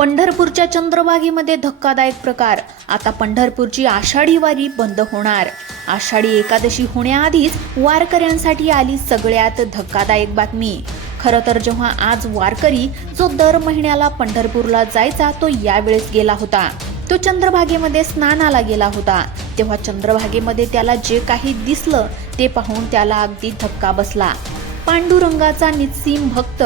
पंढरपूरच्या चंद्रभागेमध्ये धक्कादायक प्रकार. आता पंढरपूरची आषाढी वारी बंद होणार. आषाढी एकादशी होण्याआधीच वारकऱ्यांसाठी आली सगळ्यात धक्कादायक बातमी. खरं तर जेव्हा आज वारकरी जो दर महिन्याला पंढरपूरला जायचा तो यावेळेस गेला होता. तो चंद्रभागेमध्ये स्नानाला गेला होता. तेव्हा चंद्रभागेमध्ये त्याला जे काही दिसलं ते पाहून त्याला अगदी धक्का बसला. पांडुरंगाचा निस्सीम भक्त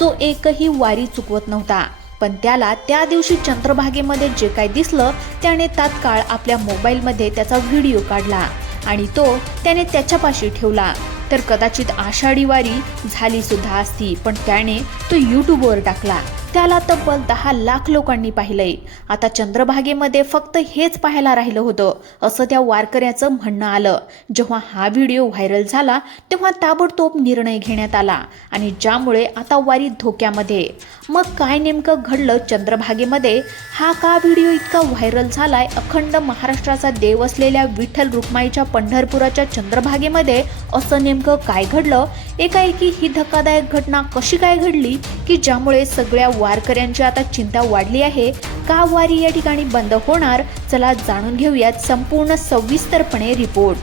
जो एकही वारी चुकवत नव्हता, पण त्याला त्या दिवशी चंद्रभागेमध्ये जे काही दिसलं त्याने तात्काळ आपल्या मोबाईलमध्ये त्याचा व्हिडिओ काढला आणि तो त्याने त्याच्यापाशी ठेवला. तर कदाचित आषाढी वारी झाली सुद्धा असती, पण त्याने तो यूट्यूबवर टाकला. त्याला तब्बल 10 लाख लोकांनी पाहिलंय. आता चंद्रभागेमध्ये फक्त हेच पाहायला राहिलं होतं असं त्या वारकऱ्याचं म्हणणं आलं. जेव्हा हा व्हिडिओ व्हायरल झाला तेव्हा ताबडतोब निर्णय घेण्यात आला आणि ज्यामुळे आता वारी धोक्यामध्ये. मग काय नेमकं घडलं चंद्रभागेमध्ये? हा का व्हिडिओ इतका व्हायरल झालाय? अखंड महाराष्ट्राचा देव असलेल्या विठ्ठल रुक्माईच्या पंढरपुराच्या चंद्रभागेमध्ये असं नेमकं काय घडलं? एकाएकी ही धक्कादायक घटना कशी काय घडली की ज्यामुळे सगळ्या वारकऱ्यांची आता चिंता वाढली आहे? का वारी या ठिकाणी बंद होणार? चला जाणून घेऊयात संपूर्ण सविस्तरपणे रिपोर्ट.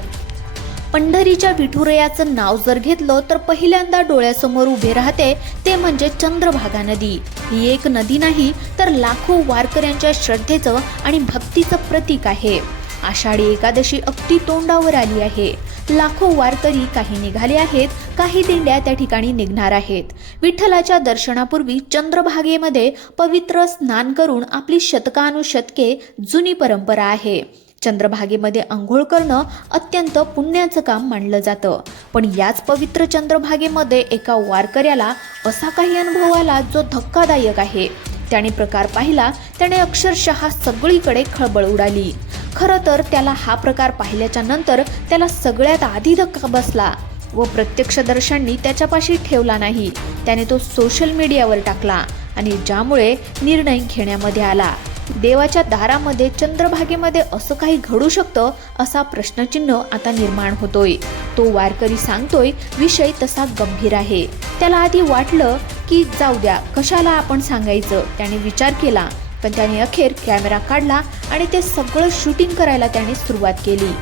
पंढरीच्या विठुरायाचं नाव जर घेतलं तर पहिल्यांदा डोळ्यासमोर उभे राहते ते म्हणजे चंद्रभागा नदी. ही एक नदी नाही तर लाखो वारकऱ्यांच्या श्रद्धेचं आणि भक्तीचं प्रतीक आहे. आषाढी एकादशी अगदी तोंडावर आली आहे. लाखो वारकरी काही निघाले आहेत, काही दिंड्या त्या ठिकाणी निघणार आहेत. विठ्ठलाच्या दर्शनापूर्वी चंद्रभागेमध्ये पवित्र स्नान करून आपली शतकानुशतके जुनी परंपरा आहे. चंद्रभागेमध्ये अंघोळ करणं अत्यंत पुण्याचं काम मानलं जातं. पण याच पवित्र चंद्रभागेमध्ये एका वारकऱ्याला असा काही अनुभव आला जो धक्कादायक आहे. त्याने प्रकार पाहिला त्याने अक्षरशः सगळीकडे खळबळ उडाली. खरं तर त्याला हा प्रकार पाहिल्याच्या नंतर त्याला सगळ्यात आधी धक्का बसला व प्रत्यक्षदर्शांनी त्याच्यापाशी ठेवला नाही. त्याने तो सोशल मीडियावर टाकला आणि ज्यामुळे निर्णय घेण्यामध्ये आला. देवाच्या दारामध्ये चंद्रभागेमध्ये असं काही घडू शकतं असा प्रश्नचिन्ह आता निर्माण होतोय. तो वारकरी सांगतोय विषय तसा गंभीर आहे. त्याला आधी वाटलं की जाऊ द्या, कशाला आपण सांगायचं. त्याने विचार केला, पण त्याने अखेर कॅमेरा काढला आणि ते सगळं शूटिंग करायला त्याने सुरुवात केली.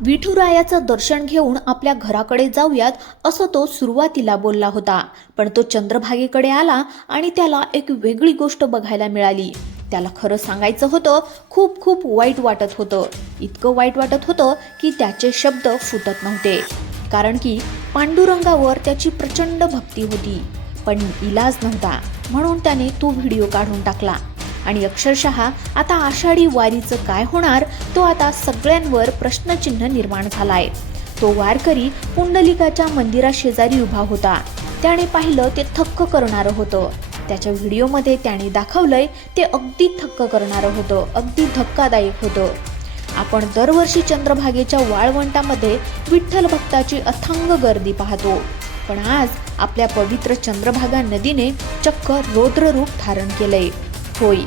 विठुरायाचं दर्शन घेऊन आपल्या घराकडे जाऊयात असं तो सुरुवातीला बोलला होता, पण तो चंद्रभागेकडे आला आणि त्याला एक वेगळी गोष्ट बघायला मिळाली. त्याला खरं सांगायचं होतं, खूप खूप वाईट वाटत होतं. इतकं वाईट वाटत होतं की त्याचे शब्द फुटत नव्हते. कारण की पांडुरंगावर त्याची प्रचंड भक्ती होती, पण इलाज नव्हता. म्हणून त्याने तो व्हिडिओ काढून टाकला आणि अक्षरशः आता आषाढी वारीचं काय होणार तो आता सगळ्यांवर प्रश्नचिन्ह निर्माण झालाय. तो वारकरी पुंडलिकाच्या मंदिराशेजारी उभा होता. त्याने पाहिलं ते थक्क करणारं होतं. त्याच्या व्हिडिओमध्ये त्याने दाखवलंय ते अगदी थक्क करणारं होतं, अगदी धक्कादायक होतं. आपण दरवर्षी चंद्रभागेच्या वाळवंटामध्ये विठ्ठल भक्ताची अथांग गर्दी पाहतो, पण आज आपल्या पवित्र चंद्रभागा नदीने चक्क रौद्र रूप धारण केलंय. होय,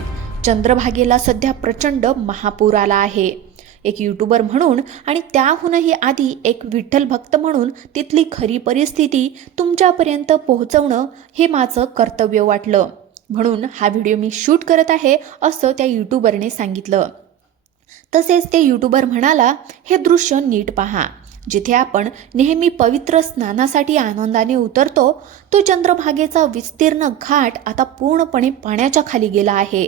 चंद्रभागेला सध्या प्रचंड महापूर आला आहे. एक यूट्यूबर म्हणून आणि त्याहूनही आधी एक विठ्ठल भक्त म्हणून तिथली खरी परिस्थिती तुमच्यापर्यंत पोहोचवणं हे माझं कर्तव्य वाटलं. म्हणून हा व्हिडिओ मी शूट करत आहे असं त्या यूट्यूबरने सांगितलं. तसेच ते यूट्यूबर म्हणाला, हे दृश्य नीट पहा. जिथे आपण नेहमी पवित्र स्नानासाठी आनंदाने उतरतो तो चंद्रभागेचा विस्तीर्ण घाट आता पूर्णपणे पाण्याच्या खाली गेला आहे.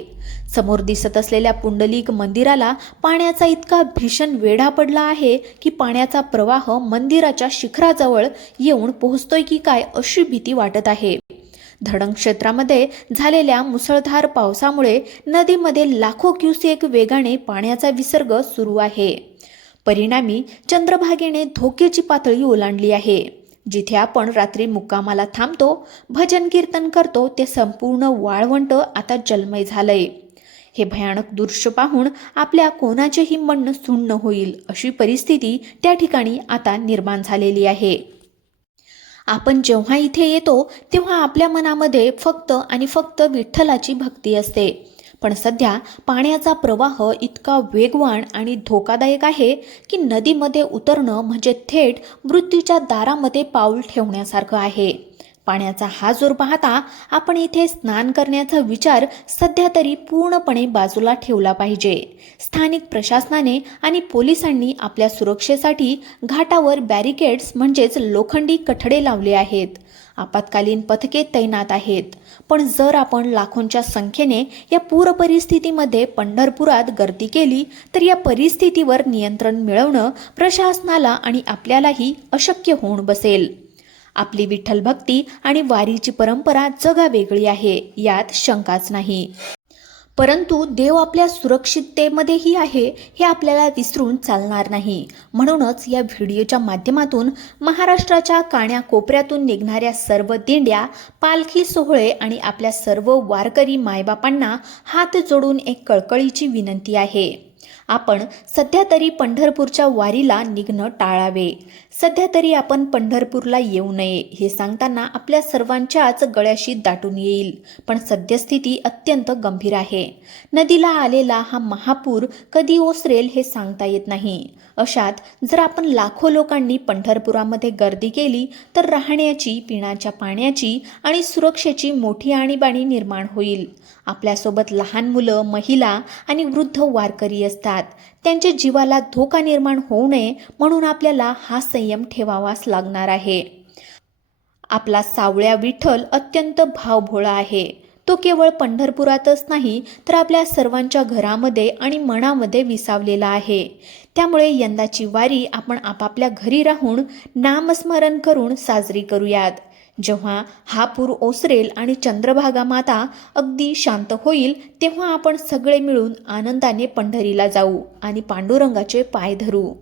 समोर दिसत असलेल्या पुंडलिक मंदिराला पाण्याचा इतका भीषण वेढा पडला आहे की पाण्याचा प्रवाह मंदिराच्या शिखराजवळ येऊन पोहोचतोय की काय अशी भीती वाटत आहे. धरण क्षेत्रामध्ये झालेल्या मुसळधार पावसामुळे नदीमध्ये लाखो क्युसेक वेगाने पाण्याचा विसर्ग सुरू आहे. परिणामी चंद्रभागेने धोक्याची पातळी ओलांडली आहे. जिथे आपण रात्री मुक्कामाला थांबतो, भजन कीर्तन करतो ते संपूर्ण वाळवंट आता जलमय झालंय. हे भयानक दृश्य पाहून आपल्या कोणाचेही मन सुन्न होईल अशी परिस्थिती त्या ठिकाणी आता निर्माण झालेली आहे. आपण जेव्हा इथे येतो तेव्हा आपल्या मनामध्ये फक्त आणि फक्त विठ्ठलाची भक्ती असते. पण सध्या पाण्याचा प्रवाह इतका वेगवान आणि धोकादायक आहे की नदीमध्ये उतरणं म्हणजे थेट मृत्यूच्या दारामध्ये पाऊल ठेवण्यासारखं आहे. पाण्याचा हा जोर पाहता आपण इथे स्नान करण्याचा विचार सध्या तरी पूर्णपणे बाजूला ठेवला पाहिजे. स्थानिक प्रशासनाने आणि पोलिसांनी आपल्या सुरक्षेसाठी घाटावर बॅरिकेड्स म्हणजेच लोखंडी कठडे लावले आहेत. आपत्कालीन पथके तैनात आहेत. पण जर आपण लाखोंच्या संख्येने या पूर परिस्थितीमध्ये पंढरपुरात गर्दी केली तर या परिस्थितीवर नियंत्रण मिळवणं प्रशासनाला आणि आपल्यालाही अशक्य होऊन बसेल. आपली विठ्ठल भक्ती आणि वारीची परंपरा जगावेगळी आहे, यात शंकाच नाही. परंतु देव आपल्या सुरक्षिततेमध्येही आहे हे आपल्याला विसरून चालणार नाही. म्हणूनच या व्हिडिओच्या माध्यमातून महाराष्ट्राच्या कानाकोपऱ्यातून निघणाऱ्या सर्व दिंड्या, पालखी सोहळे आणि आपल्या सर्व वारकरी मायबापांना हात जोडून एक कळकळीची विनंती आहे. आपण सध्या तरी पंढरपूरच्या वारीला निघणं टाळावे. सध्या तरी आपण पंढरपूरला येऊ नये हे सांगताना आपल्या सर्वांच्याच गळ्याशी दाटून येईल. पण सद्यस्थिती अत्यंत गंभीर आहे. नदीला आलेला हा महापूर कधी ओसरेल हे सांगता येत नाही. अशात जर आपण लाखो लोकांनी पंढरपुरामध्ये गर्दी केली तर राहण्याची, पिण्याच्या पाण्याची आणि सुरक्षेची मोठी आणीबाणी निर्माण होईल. आपल्यासोबत लहान मुलं, महिला आणि वृद्ध वारकरी असतात. त्यांच्या जीवाला धोका निर्माण होऊ नये म्हणून आपल्याला हा संयम ठेवावाच लागणार आहे. आपला सावळ्या विठ्ठल अत्यंत भावभोळा आहे. तो केवळ पंढरपुरातच नाही तर आपल्या सर्वांच्या घरामध्ये आणि मनामध्ये विसावलेला आहे. त्यामुळे यंदाची वारी आपण आपापल्या घरी राहून नामस्मरण करून साजरी करूयात. जेव्हा हा पूर ओसरेल आणि चंद्रभागा माता अगदी शांत होईल तेव्हा आपण सगळे मिळून आनंदाने पंढरीला जाऊ आणि पांडुरंगाचे पाय धरू.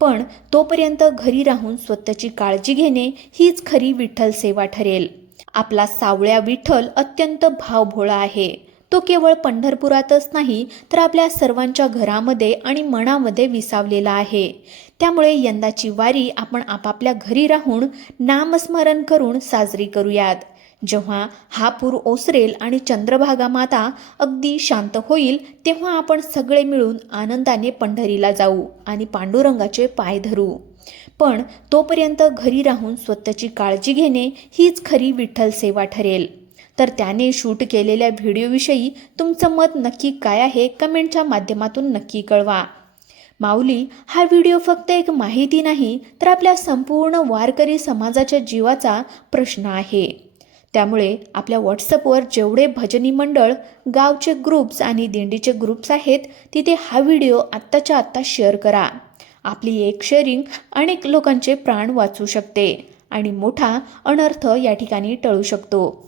पण तोपर्यंत घरी राहून स्वतःची काळजी घेणे हीच खरी विठ्ठल सेवा ठरेल. आपला सावळ्या विठ्ठल अत्यंत भावभोळा आहे. तो केवळ पंढरपुरातच नाही तर आपल्या सर्वांच्या घरामध्ये आणि मनामध्ये विसावलेला आहे. त्यामुळे यंदाची वारी आपण आपापल्या घरी राहून नामस्मरण करून साजरी करूयात. जेव्हा हा पूर ओसरेल आणि चंद्रभागा माता अगदी शांत होईल तेव्हा आपण सगळे मिळून आनंदाने पंढरीला जाऊ आणि पांडुरंगाचे पाय धरू. पण तोपर्यंत घरी राहून स्वतःची काळजी घेणे हीच खरी विठ्ठल सेवा ठरेल. तर त्याने शूट केलेल्या व्हिडिओविषयी तुमचं मत नक्की काय आहे कमेंटच्या माध्यमातून नक्की कळवा. माऊली, हा व्हिडिओ फक्त एक माहिती नाही तर आपल्या संपूर्ण वारकरी समाजाच्या जीवाचा प्रश्न आहे. त्यामुळे आपल्या व्हॉट्सअपवर जेवढे भजनी मंडळ, गावचे ग्रुप्स आणि दिंडीचे ग्रुप्स आहेत तिथे हा व्हिडिओ आत्ताच्या आत्ता शेअर करा. आपली एक शेअरिंग अनेक लोकांचे प्राण वाचू शकते आणि मोठा अनर्थ या ठिकाणी टळू शकतो.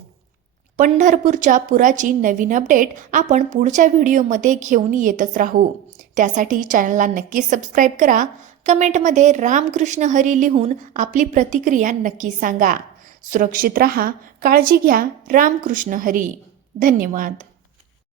पंढरपूरच्या पुराची नवीन अपडेट आपण पुढच्या व्हिडिओमध्ये घेऊन येतच राहू. त्यासाठी चॅनलला नक्की सबस्क्राईब करा. कमेंटमध्ये रामकृष्ण हरी लिहून आपली प्रतिक्रिया नक्की सांगा. सुरक्षित रहा, काळजी घ्या. रामकृष्ण हरी. धन्यवाद.